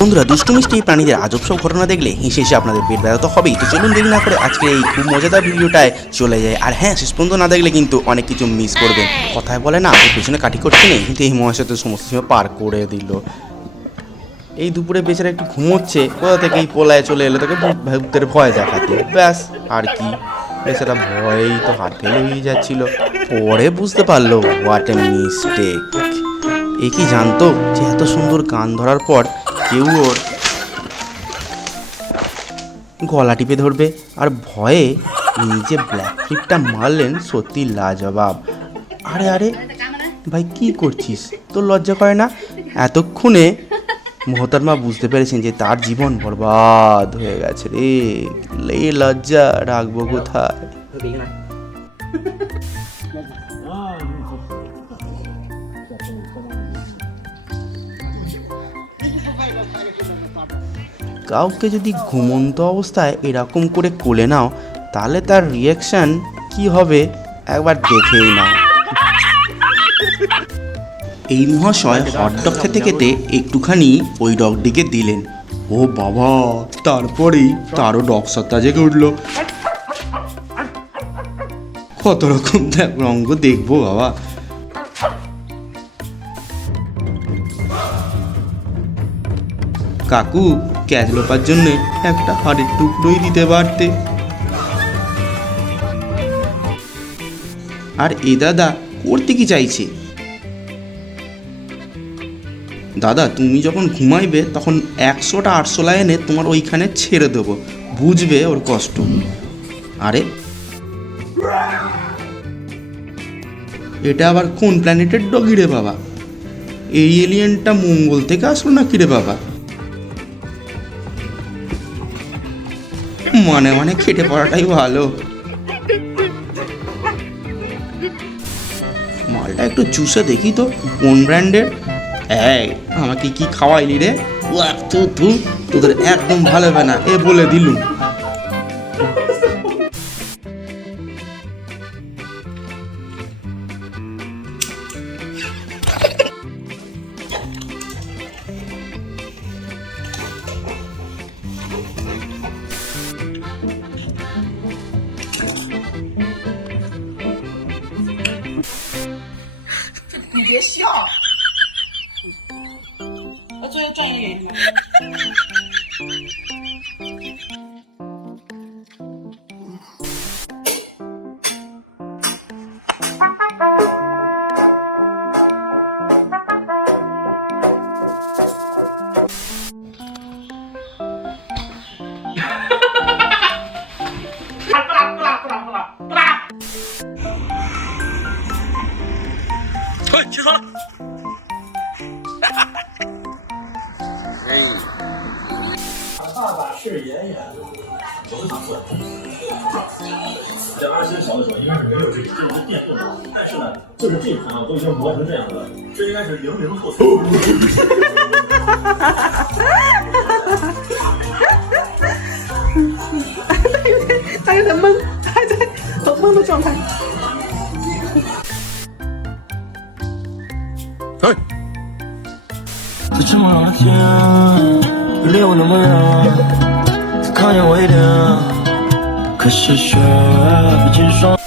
বন্ধুরা, দুষ্টু মিষ্টি এই প্রাণীদের আজব সব ঘটনা দেখলে হেসে হেসে আপনাদের পেট ব্যথা তো হবেই। তো চলুন দেরি না করে আজকে এই খুব মজাদার ভিডিওটায় চলে যায়। আর হ্যাঁ, শেষ পর্যন্ত না দেখলে কিন্তু অনেক কিছু মিস করবেন। কথায় বলে না, ওর পেছনে কাঠি করতে নেই, কিন্তু এই মহাশয় তো সমস্ত সময় পার করে দিল। এই দুপুরে বেচারা একটু ঘুমোচ্ছে, কোথা থেকে এই পোলায় চলে এলো তাকে ভূতের ভয় দেখাতে। ব্যাস, আর কি, বেচারা ভয়েই তো হাত ফেলে হয়ে যাচ্ছিল। পরে বুঝতে পারলো হোয়াট এ মিস্টেক। এ কি জানতো যে এত সুন্দর গান ধরার পর কেউ ওর গলা টিপে ধরবে। আর ভয়ে নিজে ব্ল্যাক ফ্লিপটা মারলেন, সত্যি লাজবাব। আরে আরে ভাই, কি করছিস? তোর লজ্জা করে না? এতক্ষণে মোহতারমা বুঝতে পেরেছেন যে তার জীবন বরবাদ হয়ে গেছে রে। এই লজ্জা রাখবো কোথায়? কাউকে যদি ঘুমন্ত অবস্থায় এরকম করে কোলে নাও, তাহলে তার রিয়াকশান কি হবে একবার দেখেই নাও। এই মহাশয় হটডগ খেতে খেতে একটুখানি ওই ডগটিকে দিলেন। ও বাবা, তারপরেই তারও ডগ সত্তা জেগে উঠল। কত রকম রঙ্গ দেখবো বাবা। কাকু, ক্যাচ লোপার জন্য একটা হাড়ের টুকরোই দিতে পারতে। আর এ দাদা করতে কি চাইছে? দাদা, তুমি যখন ঘুমাইবে তখন 100টা আরশোলা এনে তোমার ওইখানে ছেড়ে দেবো, বুঝবে ওর কষ্ট। আরে এটা আবার কোন প্ল্যানেটের ডগি রে বাবা? এই এলিয়েনটা মঙ্গল থেকে আসলো নাকি রে বাবা? মানে খেটে পড়াটাই ভালো। মালটা একটু চুষে দেখি তো কোন ব্র্যান্ডের। এই, আমাকে কি খাওয়াইলি রে? তোদের একদম ভালো হবে না, এ বলে দিলুম।你别笑，我作为专业演员吗？喂，起床了。爸爸是爷爷，我是打算。这阿星小的时候应该是没有这个电动的，但是呢，就是这一盘都已经磨成这样了，这应该是00后才。他有点懵，还在很懵的状态。哎，在这么冷的天，离我那么远，才看见我一点，可是雪已经霜。